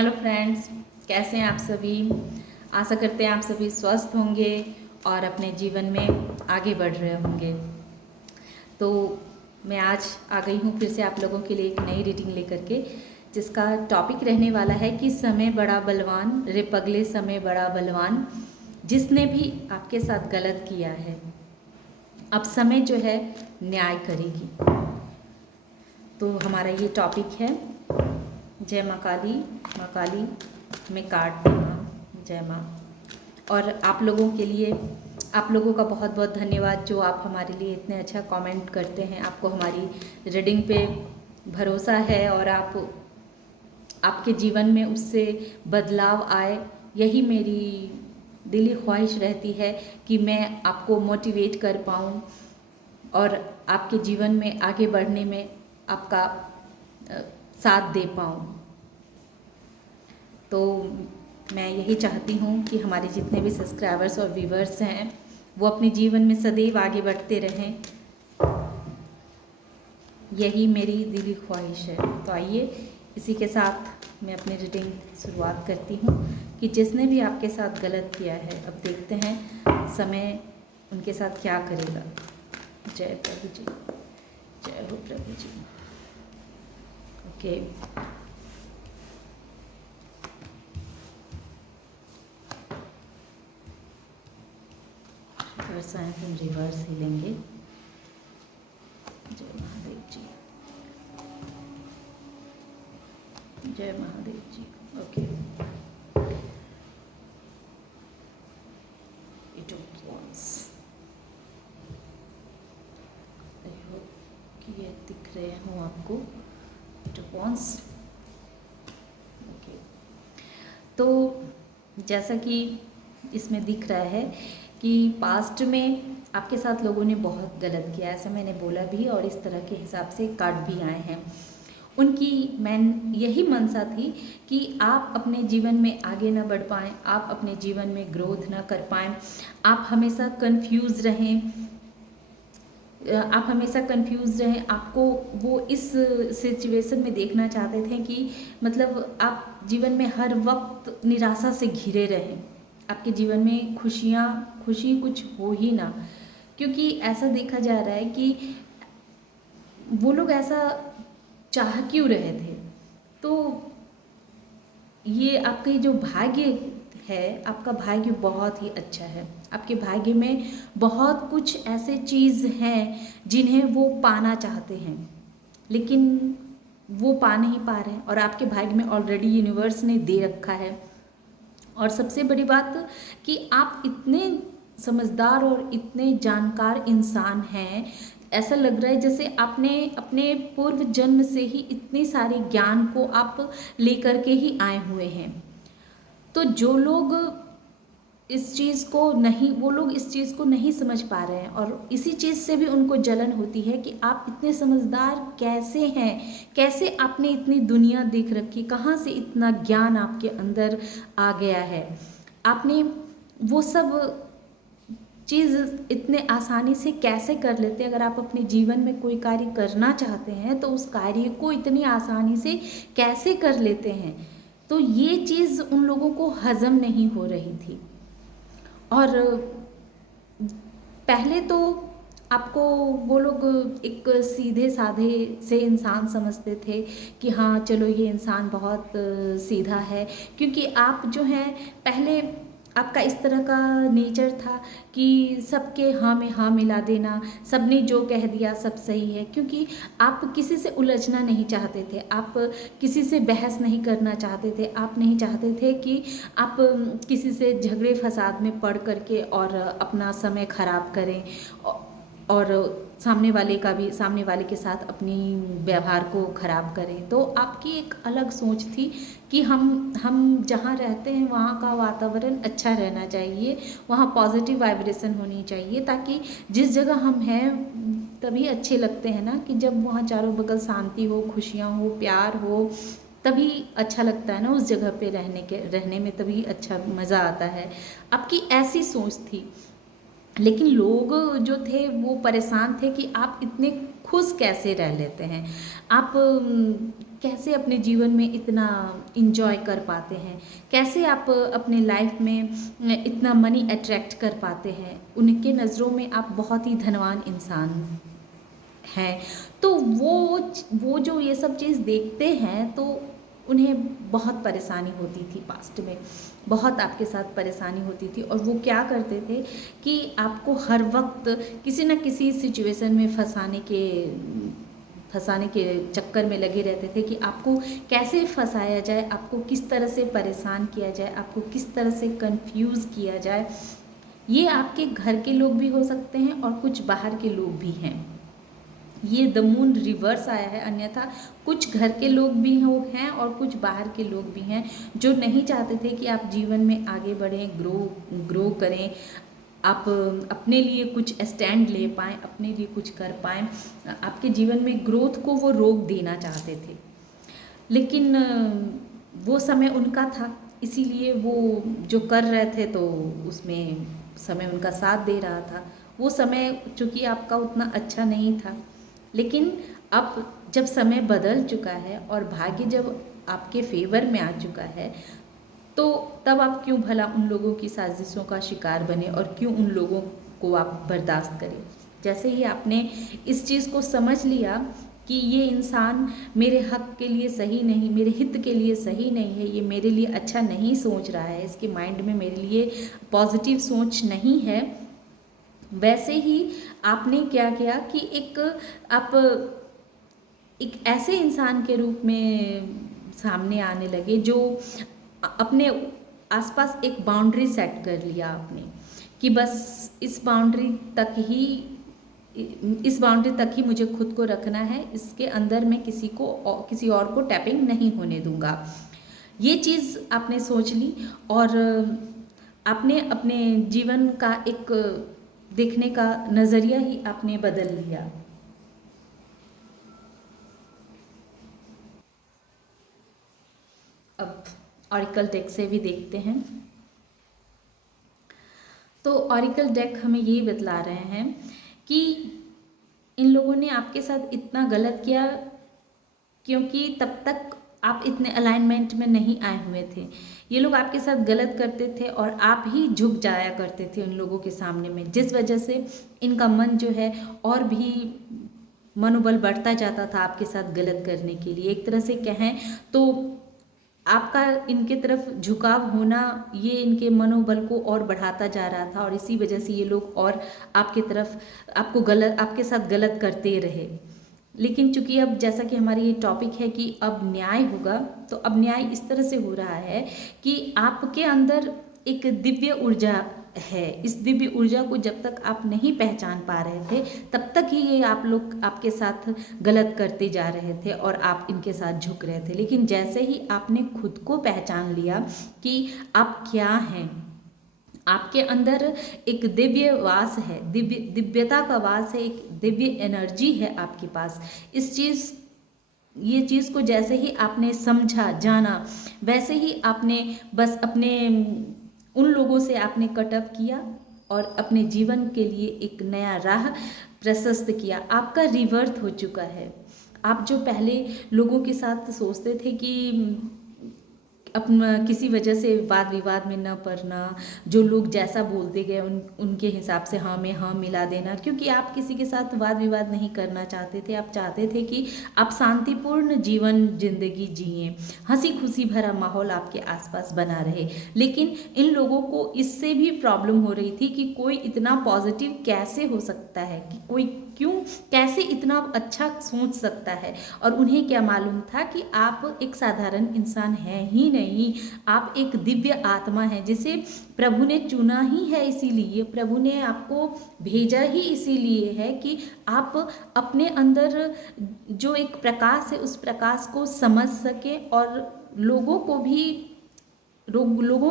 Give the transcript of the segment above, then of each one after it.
Hello friends, कैसे हैं आप सभी। आशा करते हैं आप सभी स्वस्थ होंगे और अपने जीवन में आगे बढ़ रहे होंगे। तो मैं आज आ गई हूँ फिर से आप लोगों के लिए एक नई रीडिंग लेकर के, जिसका टॉपिक रहने वाला है कि समय बड़ा बलवान, रे पगले समय बड़ा बलवान। जिसने भी आपके साथ गलत किया है, अब समय जो है न्याय करेगी। तो हमारा ये टॉपिक है जय माँ काली, माँ काली में काट देना, जय माँ। और आप लोगों के लिए, आप लोगों का बहुत बहुत धन्यवाद जो आप हमारे लिए इतने अच्छा कमेंट करते हैं। आपको हमारी रीडिंग पे भरोसा है और आपके जीवन में उससे बदलाव आए, यही मेरी दिली ख्वाहिश रहती है कि मैं आपको मोटिवेट कर पाऊँ और आपके जीवन में आगे बढ़ने में आपका साथ दे पाऊँ। तो मैं यही चाहती हूँ कि हमारे जितने भी सब्सक्राइबर्स और व्यूवर्स हैं वो अपने जीवन में सदैव आगे बढ़ते रहें, यही मेरी दिली ख्वाहिश है। तो आइए इसी के साथ मैं अपनी रीडिंग शुरुआत करती हूँ कि जिसने भी आपके साथ गलत किया है, अब देखते हैं समय उनके साथ क्या करेगा। जय प्रभु जी, जय हो प्रभु जी। ओके, रिवर्स आए हम रिवर्स ही लेंगे। जय Mahadev ji, Jai Mahadev ji. Okay, it once, I hope कि ये दिख रहे हों आपको। It once, okay. तो जैसा कि इसमें दिख रहा है कि पास्ट में आपके साथ लोगों ने बहुत गलत किया, ऐसा मैंने बोला भी और इस तरह के हिसाब से कार्ड भी आए हैं। उनकी मैन यही मंशा थी कि आप अपने जीवन में आगे ना बढ़ पाएँ, आप अपने जीवन में ग्रोथ ना कर पाएँ, आप हमेशा कंफ्यूज रहें, आप हमेशा कंफ्यूज रहें। आपको वो इस सिचुएशन में देखना चाहते थे कि मतलब आप जीवन में हर वक्त निराशा से घिरे रहें, आपके जीवन में खुशी कुछ हो ही ना, क्योंकि ऐसा देखा जा रहा है कि वो लोग ऐसा चाह क्यों रहे थे। तो ये आपके जो भाग्य है, आपका भाग्य बहुत ही अच्छा है। आपके भाग्य में बहुत कुछ ऐसे चीज़ हैं जिन्हें वो पाना चाहते हैं, लेकिन वो पा नहीं पा रहे हैं और आपके भाग्य में ऑलरेडी यूनिवर्स ने दे रखा है। और सबसे बड़ी बात कि आप इतने समझदार और इतने जानकार इंसान हैं, ऐसा लग रहा है जैसे आपने अपने पूर्व जन्म से ही इतने सारे ज्ञान को आप लेकर के ही आए हुए हैं। तो जो लोग इस चीज़ को नहीं, वो लोग इस चीज़ को नहीं समझ पा रहे हैं और इसी चीज़ से भी उनको जलन होती है कि आप इतने समझदार कैसे हैं, कैसे आपने इतनी दुनिया देख रखी, कहाँ से इतना ज्ञान आपके अंदर आ गया है। आपने वो सब चीज़ इतने आसानी से कैसे कर लेते हैं। अगर आप अपने जीवन में कोई कार्य करना चाहते हैं तो उस कार्य को इतनी आसानी से कैसे कर लेते हैं। तो ये चीज़ उन लोगों को हजम नहीं हो रही थी। और पहले तो आपको वो लोग एक सीधे साधे से इंसान समझते थे कि हाँ चलो ये इंसान बहुत सीधा है, क्योंकि आप जो हैं पहले आपका इस तरह का नेचर था कि सबके हाँ में हाँ मिला देना, सबने जो कह दिया सब सही है, क्योंकि आप किसी से उलझना नहीं चाहते थे, आप किसी से बहस नहीं करना चाहते थे, आप नहीं चाहते थे कि आप किसी से झगड़े फसाद में पड़ करके और अपना समय खराब करें और सामने वाले के साथ अपनी व्यवहार को ख़राब करें। तो आपकी एक अलग सोच थी कि हम जहाँ रहते हैं वहाँ का वातावरण अच्छा रहना चाहिए, वहाँ पॉजिटिव वाइब्रेशन होनी चाहिए, ताकि जिस जगह हम हैं तभी अच्छे लगते हैं ना, कि जब वहाँ चारों बगल शांति हो, खुशियाँ हो, प्यार हो, तभी अच्छा लगता है ना उस जगह पे रहने में, तभी अच्छा मज़ा आता है। आपकी ऐसी सोच थी, लेकिन लोग जो थे वो परेशान थे कि आप इतने खुश कैसे रह लेते हैं, आप कैसे अपने जीवन में इतना इंजॉय कर पाते हैं, कैसे आप अपने लाइफ में इतना मनी अट्रैक्ट कर पाते हैं। उनके नज़रों में आप बहुत ही धनवान इंसान हैं। तो वो जो ये सब चीज़ देखते हैं तो उन्हें बहुत परेशानी होती थी, पास्ट में बहुत आपके साथ परेशानी होती थी। और वो क्या करते थे कि आपको हर वक्त किसी न किसी सिचुएशन में फंसाने के चक्कर में लगे रहते थे कि आपको कैसे फंसाया जाए, आपको किस तरह से परेशान किया जाए, आपको किस तरह से कंफ्यूज किया जाए। ये आपके घर के लोग भी हो सकते हैं और कुछ बाहर के लोग भी हैं। ये द मून रिवर्स आया है, अन्यथा कुछ घर के लोग भी हैं और कुछ बाहर के लोग भी हैं जो नहीं चाहते थे कि आप जीवन में आगे बढ़ें, ग्रो करें, आप अपने लिए कुछ स्टैंड ले पाएँ, अपने लिए कुछ कर पाएँ, आपके जीवन में ग्रोथ को वो रोक देना चाहते थे। लेकिन वो समय उनका था, इसीलिए वो जो कर रहे थे तो उसमें समय उनका साथ दे रहा था। वो समय चूँकि आपका उतना अच्छा नहीं था, लेकिन अब जब समय बदल चुका है और भाग्य जब आपके फेवर में आ चुका है, तो तब आप क्यों भला उन लोगों की साजिशों का शिकार बने और क्यों उन लोगों को आप बर्दाश्त करें। जैसे ही आपने इस चीज़ को समझ लिया कि ये इंसान मेरे हक के लिए सही नहीं, मेरे हित के लिए सही नहीं है, ये मेरे लिए अच्छा नहीं सोच रहा है, इसके माइंड में मेरे लिए पॉजिटिव सोच नहीं है, वैसे ही आपने क्या किया कि आप एक ऐसे इंसान के रूप में सामने आने लगे जो अपने आसपास एक बाउंड्री सेट कर लिया आपने कि बस इस बाउंड्री तक ही मुझे खुद को रखना है, इसके अंदर मैं किसी और को टैपिंग नहीं होने दूंगा। ये चीज़ आपने सोच ली और आपने अपने जीवन का एक देखने का नज़रिया ही आपने बदल लिया। अब ऑरिकल डेक से भी देखते हैं। तो ऑरिकल डेक हमें ये बतला रहे हैं कि इन लोगों ने आपके साथ इतना गलत किया क्योंकि तब तक आप इतने अलाइनमेंट में नहीं आए हुए थे। ये लोग आपके साथ गलत करते थे और आप ही झुक जाया करते थे उन लोगों के सामने में, जिस वजह से इनका मन जो है और भी मनोबल बढ़ता जाता था आपके साथ गलत करने के लिए। एक तरह से कहें तो आपका इनके तरफ झुकाव होना ये इनके मनोबल को और बढ़ाता जा रहा था और इसी वजह से ये लोग और आपके साथ गलत करते रहे। लेकिन चूंकि अब जैसा कि हमारी ये टॉपिक है कि अब न्याय होगा, तो अब न्याय इस तरह से हो रहा है कि आपके अंदर एक दिव्य ऊर्जा है। इस दिव्य ऊर्जा को जब तक आप नहीं पहचान पा रहे थे तब तक ही ये आप लोग आपके साथ गलत करते जा रहे थे और आप इनके साथ झुक रहे थे। लेकिन जैसे ही आपने खुद को पहचान लिया कि आप क्या हैं, आपके अंदर एक दिव्य वास है, दिव्यता का वास है, एक दिव्य एनर्जी है आपके पास। ये चीज़ को जैसे ही आपने समझा जाना, वैसे ही आपने बस अपने उन लोगों से आपने कट ऑफ किया और अपने जीवन के लिए एक नया राह प्रशस्त किया। आपका रिवर्थ हो चुका है। आप जो पहले लोगों के साथ सोचते थे कि अपना किसी वजह से वाद विवाद में न पड़ना, जो लोग जैसा बोलते गए उनके हिसाब से हाँ में हाँ मिला देना, क्योंकि आप किसी के साथ वाद विवाद नहीं करना चाहते थे। आप चाहते थे कि आप शांतिपूर्ण जिंदगी जिए, हंसी खुशी भरा माहौल आपके आसपास बना रहे। लेकिन इन लोगों को इससे भी प्रॉब्लम हो रही थी कि कोई इतना पॉजिटिव कैसे हो सकता है, कि कोई कैसे इतना अच्छा सोच सकता है। और उन्हें क्या मालूम था कि आप एक साधारण इंसान हैं ही नहीं, आप एक दिव्य आत्मा है जिसे प्रभु ने चुना ही है। इसीलिए प्रभु ने आपको भेजा ही इसीलिए है कि आप अपने अंदर जो एक प्रकाश है उस प्रकाश को समझ सकें और लोगों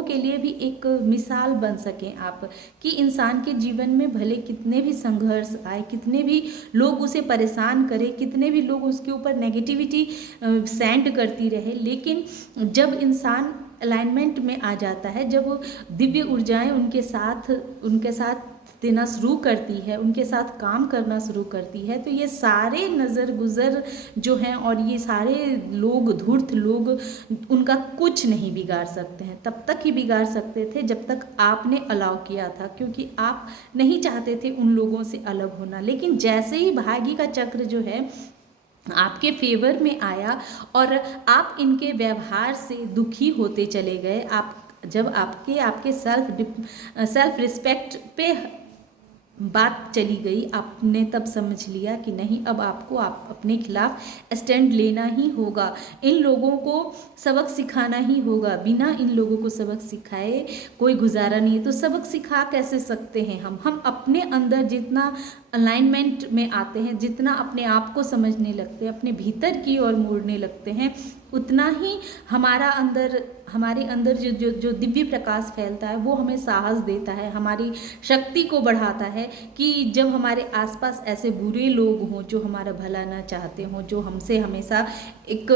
के लिए भी एक मिसाल बन सकें आप, कि इंसान के जीवन में भले कितने भी संघर्ष आए, कितने भी लोग उसे परेशान करें, कितने भी लोग उसके ऊपर नेगेटिविटी सेंड करती रहे, लेकिन जब इंसान अलाइनमेंट में आ जाता है, जब दिव्य ऊर्जाएं उनके साथ देना शुरू करती है, उनके साथ काम करना शुरू करती है, तो ये सारे नज़र गुज़र जो हैं और ये सारे लोग, धूर्त लोग, उनका कुछ नहीं बिगाड़ सकते हैं। तब तक ही बिगाड़ सकते थे जब तक आपने अलाउ किया था, क्योंकि आप नहीं चाहते थे उन लोगों से अलग होना। लेकिन जैसे ही भाग्य का चक्र जो है आपके फेवर में आया और आप इनके व्यवहार से दुखी होते चले गए, आप जब आपके सेल्फ रिस्पेक्ट पे बात चली गई, आपने तब समझ लिया कि नहीं, अब आपको आप अपने खिलाफ स्टैंड लेना ही होगा, इन लोगों को सबक सिखाना ही होगा। बिना इन लोगों को सबक सिखाए कोई गुजारा नहीं है। तो सबक सिखा कैसे सकते हैं हम अपने अंदर जितना अलाइनमेंट में आते हैं, जितना अपने आप को समझने लगते हैं, अपने भीतर की ओर मुड़ने लगते हैं, उतना ही हमारे अंदर जो दिव्य प्रकाश फैलता है वो हमें साहस देता है, हमारी शक्ति को बढ़ाता है कि जब हमारे आसपास ऐसे बुरे लोग हों जो हमारा भला ना चाहते हों, जो हमसे हमेशा एक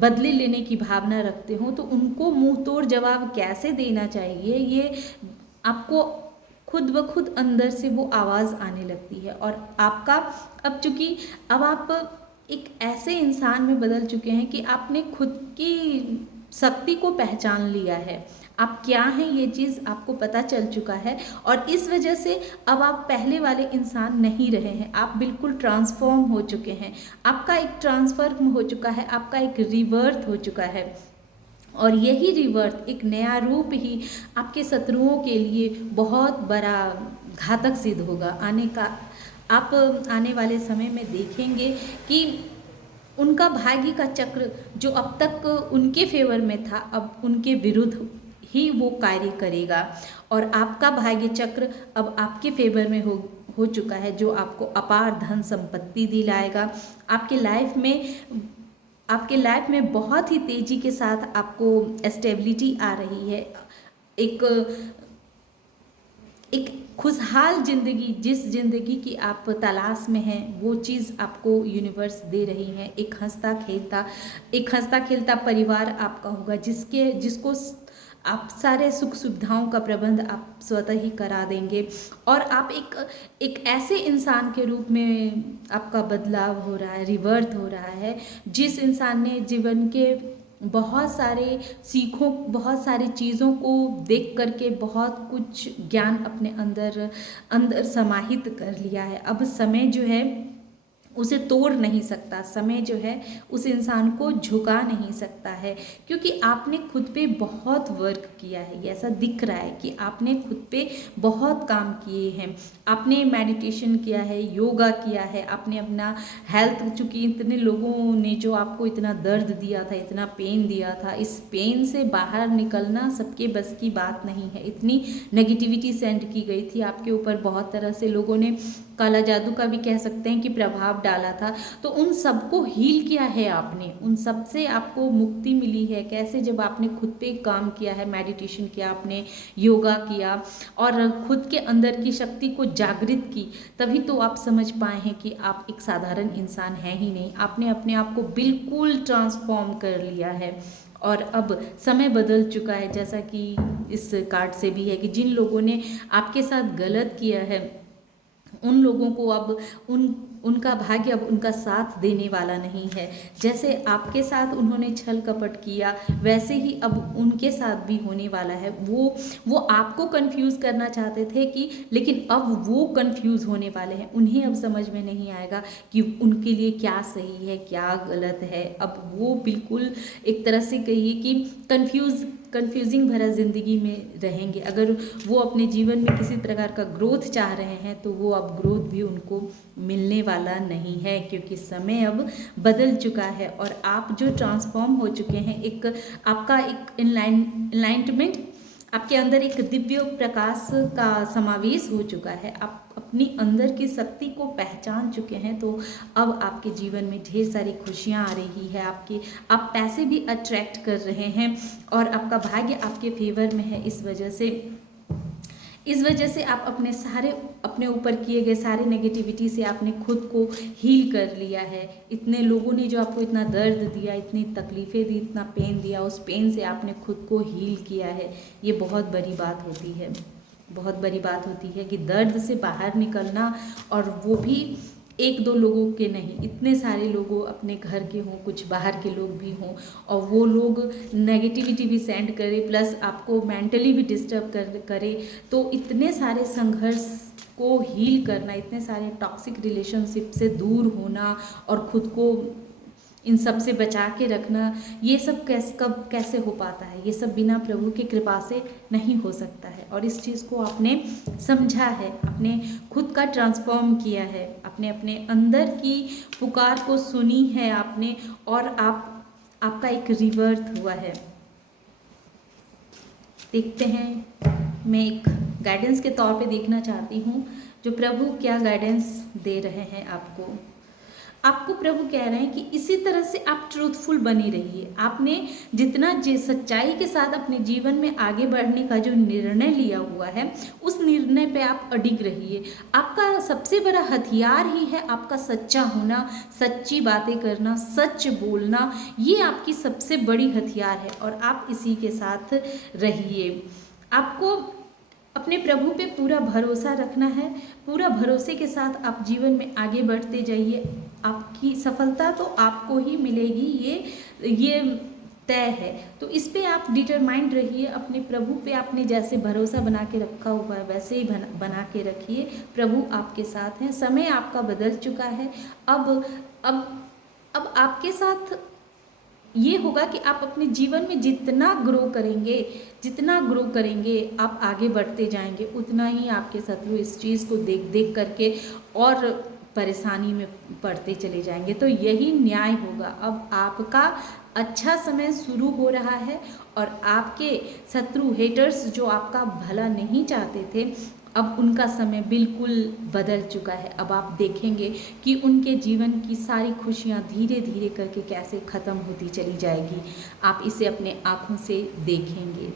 बदले लेने की भावना रखते हों, तो उनको मुंह तोड़ जवाब कैसे देना चाहिए, ये आपको खुद ब खुद अंदर से वो आवाज़ आने लगती है। और आपका अब चूँकि अब आप एक ऐसे इंसान में बदल चुके हैं कि आपने खुद की शक्ति को पहचान लिया है, आप क्या हैं ये चीज़ आपको पता चल चुका है, और इस वजह से अब आप पहले वाले इंसान नहीं रहे हैं, आप बिल्कुल ट्रांसफॉर्म हो चुके हैं, आपका एक ट्रांसफॉर्म हो चुका है, आपका एक रिवर्थ हो चुका है। और यही रिवर्थ, एक नया रूप ही आपके शत्रुओं के लिए बहुत बड़ा घातक सिद्ध होगा। आप आने वाले समय में देखेंगे कि उनका भाग्य का चक्र जो अब तक उनके फेवर में था, अब उनके विरुद्ध ही वो कार्य करेगा, और आपका भाग्य चक्र अब आपके फेवर में हो चुका है, जो आपको अपार धन संपत्ति दिलाएगा। आपके लाइफ में बहुत ही तेज़ी के साथ आपको स्टेबिलिटी आ रही है, एक खुशहाल ज़िंदगी, जिस ज़िंदगी की आप तलाश में हैं वो चीज़ आपको यूनिवर्स दे रही है। एक हंसता खेलता परिवार आपका होगा, जिसको आप सारे सुख सुविधाओं का प्रबंध आप स्वतः ही करा देंगे, और आप एक ऐसे इंसान के रूप में आपका बदलाव हो रहा है, रिवर्थ हो रहा है, जिस इंसान ने जीवन के बहुत सारी चीज़ों को देख करके बहुत कुछ ज्ञान अपने अंदर समाहित कर लिया है। अब समय जो है उसे तोड़ नहीं सकता, समय जो है उस इंसान को झुका नहीं सकता है, क्योंकि आपने खुद पे बहुत वर्क किया है। ऐसा दिख रहा है कि आपने खुद पे बहुत काम किए हैं, आपने मेडिटेशन किया है, योगा किया है, आपने अपना हेल्थ, चूँकि इतने लोगों ने जो आपको इतना दर्द दिया था, इतना पेन दिया था, इस पेन से बाहर निकलना सबके बस की बात नहीं है। इतनी नेगेटिविटी सेंड की गई थी आपके ऊपर, बहुत तरह से लोगों ने काला जादू का भी कह सकते हैं कि प्रभाव डाला था, तो उन सबको हील किया है आपने, उन सब से आपको मुक्ति मिली है। कैसे? जब आपने खुद पे काम किया है, मेडिटेशन किया, आपने योगा किया और खुद के अंदर की शक्ति को जागृत की, तभी तो आप समझ पाए हैं कि आप एक साधारण इंसान हैं ही नहीं, आपने अपने आप को बिल्कुल ट्रांसफॉर्म कर लिया है। और अब समय बदल चुका है, जैसा कि इस कार्ड से भी है कि जिन लोगों ने आपके साथ गलत किया है उन लोगों को अब उनका भाग्य अब उनका साथ देने वाला नहीं है। जैसे आपके साथ उन्होंने छल कपट किया, वैसे ही अब उनके साथ भी होने वाला है। वो आपको कंफ्यूज करना चाहते थे लेकिन अब वो कंफ्यूज होने वाले हैं। उन्हें अब समझ में नहीं आएगा कि उनके लिए क्या सही है, क्या गलत है। अब वो बिल्कुल एक तरह से कहिए कि कंफ्यूजिंग भरा ज़िंदगी में रहेंगे। अगर वो अपने जीवन में किसी प्रकार का ग्रोथ चाह रहे हैं तो वो अब ग्रोथ भी उनको मिलने वाला नहीं है, क्योंकि समय अब बदल चुका है और आप जो ट्रांसफॉर्म हो चुके हैं, आपका एक एनलाइटमेंट, आपके अंदर एक दिव्य प्रकाश का समावेश हो चुका है। आप अपनी अंदर की शक्ति को पहचान चुके हैं, तो अब आपके जीवन में ढेर सारी खुशियाँ आ रही है। आप पैसे भी अट्रैक्ट कर रहे हैं और आपका भाग्य आपके फेवर में है। इस वजह से आप अपने ऊपर किए गए सारे नेगेटिविटी से आपने खुद को हील कर लिया है। इतने लोगों ने जो आपको इतना दर्द दिया, इतनी तकलीफ़ें दी, इतना पेन दिया, उस पेन से आपने खुद को हील किया है। ये बहुत बड़ी बात होती है। बहुत बड़ी बात होती है कि दर्द से बाहर निकलना, और वो भी एक दो लोगों के नहीं, इतने सारे लोगों अपने घर के हों, कुछ बाहर के लोग भी हों, और वो लोग नेगेटिविटी भी सेंड करे, प्लस आपको मेंटली भी डिस्टर्ब करे। तो इतने सारे संघर्ष को हील करना, इतने सारे टॉक्सिक रिलेशनशिप से दूर होना और खुद को इन सब से बचा के रखना, ये सब कैसे हो पाता है? ये सब बिना प्रभु की कृपा से नहीं हो सकता है। और इस चीज़ को आपने समझा है, अपने खुद का ट्रांसफॉर्म किया है, अपने अपने अंदर की पुकार को सुनी है आपने, और आपका एक रिवर्थ हुआ है। देखते हैं, मैं एक गाइडेंस के तौर पे देखना चाहती हूँ, जो प्रभु क्या गाइडेंस दे रहे हैं आपको। आपको प्रभु कह रहे हैं कि इसी तरह से आप ट्रूथफुल बने रहिए। आपने जितना सच्चाई के साथ अपने जीवन में आगे बढ़ने का जो निर्णय लिया हुआ है, उस निर्णय पे आप अडिग रहिए। आपका सबसे बड़ा हथियार ही है आपका सच्चा होना, सच्ची बातें करना, सच बोलना, ये आपकी सबसे बड़ी हथियार है, और आप इसी के साथ रहिए। आपको अपने प्रभु पे पूरा भरोसा रखना है। पूरा भरोसे के साथ आप जीवन में आगे बढ़ते जाइए। आपकी सफलता तो आपको ही मिलेगी, ये तय है। तो इस पे आप डिटरमाइंड रहिए। अपने प्रभु पे आपने जैसे भरोसा बना के रखा हुआ है, वैसे ही बना के रखिए। प्रभु आपके साथ हैं। समय आपका बदल चुका है। अब आपके साथ ये होगा कि आप अपने जीवन में जितना ग्रो करेंगे, आप आगे बढ़ते जाएंगे, उतना ही आपके शत्रु इस चीज़ को देख करके और परेशानी में पड़ते चले जाएंगे। तो यही न्याय होगा। अब आपका अच्छा समय शुरू हो रहा है, और आपके शत्रु हेटर्स जो आपका भला नहीं चाहते थे, अब उनका समय बिल्कुल बदल चुका है। अब आप देखेंगे कि उनके जीवन की सारी खुशियाँ धीरे धीरे करके कैसे ख़त्म होती चली जाएगी। आप इसे अपने आँखों से देखेंगे।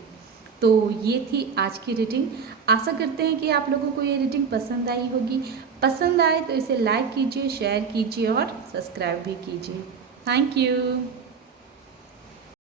तो ये थी आज की रीडिंग। आशा करते हैं कि आप लोगों को ये रीडिंग पसंद आई होगी। पसंद आए तो इसे लाइक कीजिए, शेयर कीजिए और सब्सक्राइब भी कीजिए। Thank you.